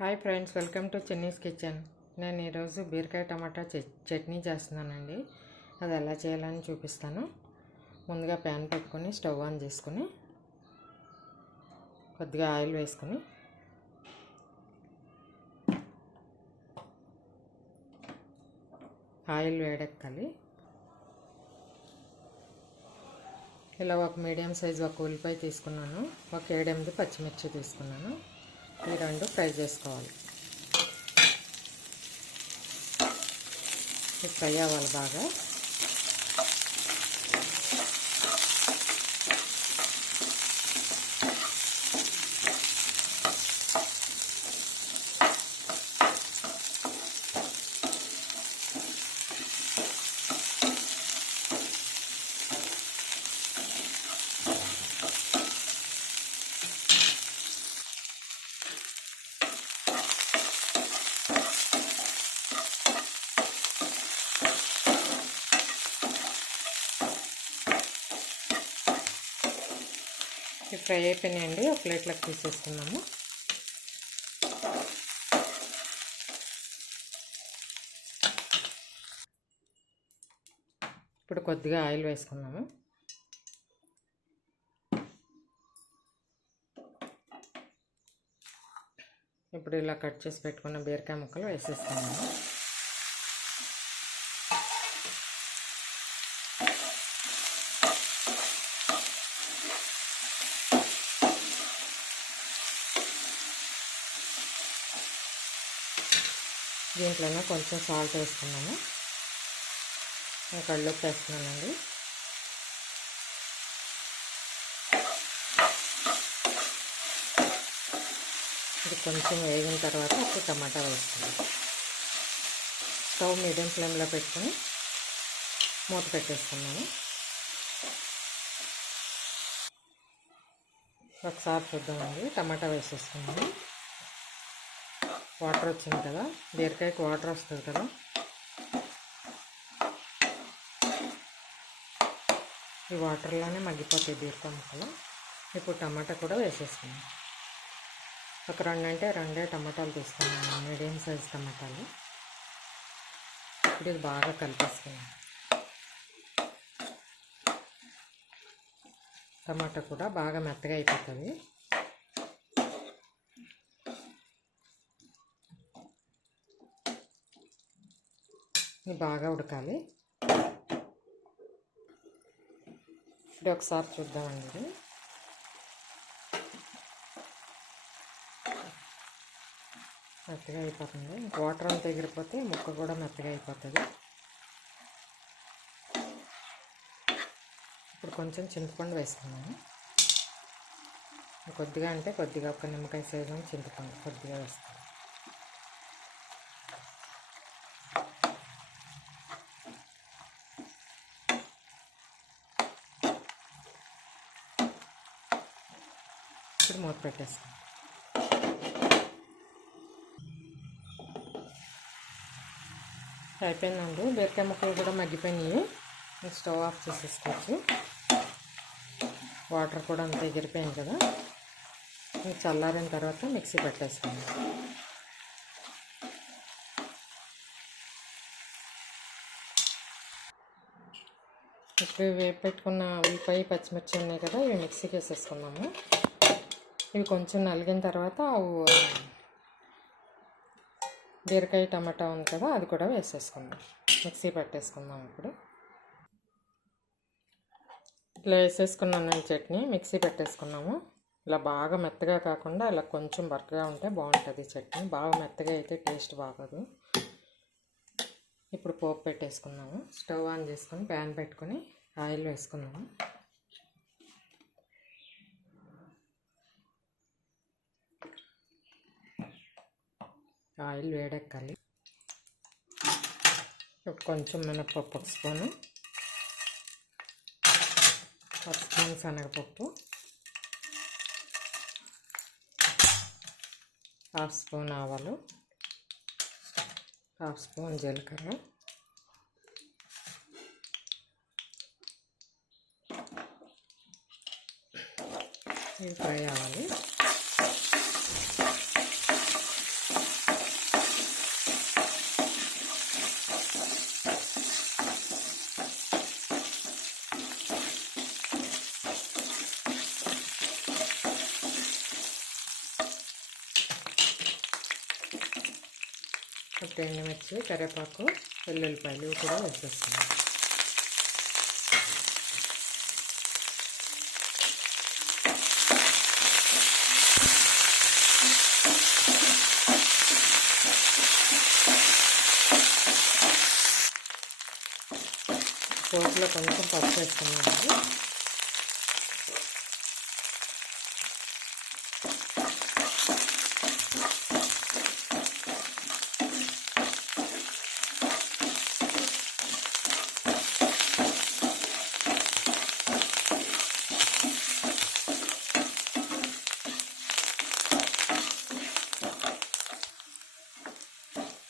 Hi friends, welcome to చెన్నీస్ kitchen. నేను ఈరోజు బీరకాయ టమాటా చట్నీ చేస్తున్నానండి. అది ఎలా చేయాలని చూపిస్తాను. ముందుగా ప్యాన్ పెట్టుకొని స్టవ్ ఆన్ చేసుకొని కొద్దిగా ఆయిల్ వేసుకొని ఆయిల్ వేడెక్కాలి. ఇలా ఒక మీడియం సైజు ఒక ఉల్లిపాయ తీసుకున్నాను, ఒక 7-8 పచ్చిమిర్చి తీసుకున్నాను. ఈ రెండు ఫ్రై చేసుకోవాలి. ఫ్రై అవ్వాలి బాగా. ఫ్రై అయిపోయినాయండి. ఒక ప్లేట్లోకి తీసేసుకున్నాము. ఇప్పుడు కొద్దిగా ఆయిల్ వేసుకున్నాము. ఇప్పుడు ఇలా కట్ చేసి పెట్టుకున్న బీరకాయ ముక్కలు వేసేసుకున్నాము. దీంట్లోనే కొంచెం సాల్ట్ వేసుకున్నాము. కళ్ళుప్పు వేస్తున్నానండి. ఇది కొంచెం వేగిన తర్వాత అప్పుడు టమాటా వేసుకున్నాం. స్టవ్ మీడియం ఫ్లేమ్లో పెట్టుకొని మూత పెట్టేసుకున్నాము. ఒకసారి చూద్దామండి. టమాటా వేసేసుకున్నాము. వాటర్ వచ్చింది కదా, బీరకాయకి వాటర్ వస్తుంది కదా, ఈ వాటర్లోనే మగ్గిపోతాయి బీరకాయ ముక్కలు. ఇప్పుడు టమాటా కూడా వేసేసుకున్నాం. ఒక 2 టమాటాలు తీసుకున్నాము, మీడియం సైజ్ టమాటాలు. ఇప్పుడు ఇది బాగా కలిపేసుకున్నాం. టమాటా కూడా బాగా మెత్తగా అయిపోతుంది. బాగా ఉడకాలి. ఇప్పుడు ఒకసారి చూద్దామండి. మెత్తగా అయిపోతుంది. వాటర్ అంతా ఎగిరిపోతే ముక్క కూడా మెత్తగా అయిపోతుంది. ఇప్పుడు కొంచెం చింతపండు వేసుకున్నాము. కొద్దిగా అంటే కొద్దిగా, ఒక నిమ్మకాయ సైజు చింతపండు కొద్దిగా వేస్తాను. ఇప్పుడు మూత పెట్టేస్తాం. అయిపోయిందండి. బీరకాయ ముక్కలు కూడా మగ్గిపోయినాయి. స్టవ్ ఆఫ్ చేసేసుకోవచ్చు. వాటర్ కూడా అంతా ఎగిరిపోయింది కదా. చల్లారిన తర్వాత మిక్సీ పెట్టేసుకుందాం. ఇప్పుడు వేపు పెట్టుకున్న ఉల్లిపాయ పచ్చిమిర్చి ఉన్నాయి కదా, ఇవి మిక్సీకి వేసేసుకున్నాము. ఇవి కొంచెం నలిగిన తర్వాత బీరకాయ టమాటా ఉంది కదా, అది కూడా వేసేసుకుందాం. మిక్సీ పెట్టేసుకుందాం. ఇప్పుడు ఇట్లా వేసేసుకున్నాను చట్నీ. మిక్సీ పెట్టేసుకున్నాము. ఇలా బాగా మెత్తగా కాకుండా ఇలా కొంచెం బరకగా ఉంటే బాగుంటుంది చట్నీ. బాగా మెత్తగా అయితే టేస్ట్ బాగోదు. ఇప్పుడు పోపు పెట్టేసుకున్నాము. స్టవ్ ఆన్ చేసుకొని ప్యాన్ పెట్టుకొని ఆయిల్ వేసుకున్నాము. ఆయిల్ వేడెక్కాలి. కొంచెం మినపప్పు, ఒక స్పూను శనగపప్పు, 1/2 స్పూన్ ఆవాలు, 1/2 స్పూన్ జీలకర్ర, ఇవి ఫ్రై అవ్వాలి. ఎండుమిర్చి, కరివేపాకు, వెల్లుల్లిపాయలు కూడా వేసేస్తాను. పోపులో కొంచెం పసుపు వేసుకున్నాను.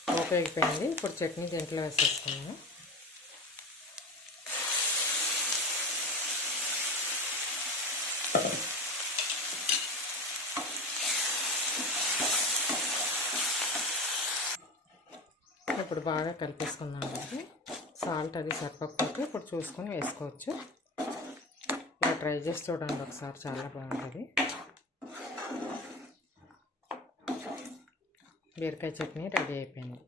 పోపు అయిపోయింది. ఇప్పుడు చట్నీ దీంట్లో వేసేసుకున్నాను. ఇప్పుడు బాగా కలిపేసుకుందామండి. సాల్ట్ అది సరిపోకపోతే ఇప్పుడు చూసుకొని వేసుకోవచ్చు. ఇలా ట్రై చేసి చూడండి ఒకసారి, చాలా బాగుంటుంది. బీరకాయ చట్నీ రెడీ అయిపోయింది.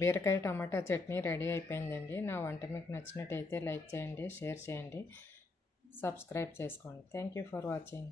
బీరకాయ టమాటా చట్నీ రెడీ అయిపోయిందండి. నా వంట మీకు నచ్చినట్టయితే లైక్ చేయండి, షేర్ చేయండి, సబ్స్క్రైబ్ చేసుకోండి. Thank you for watching.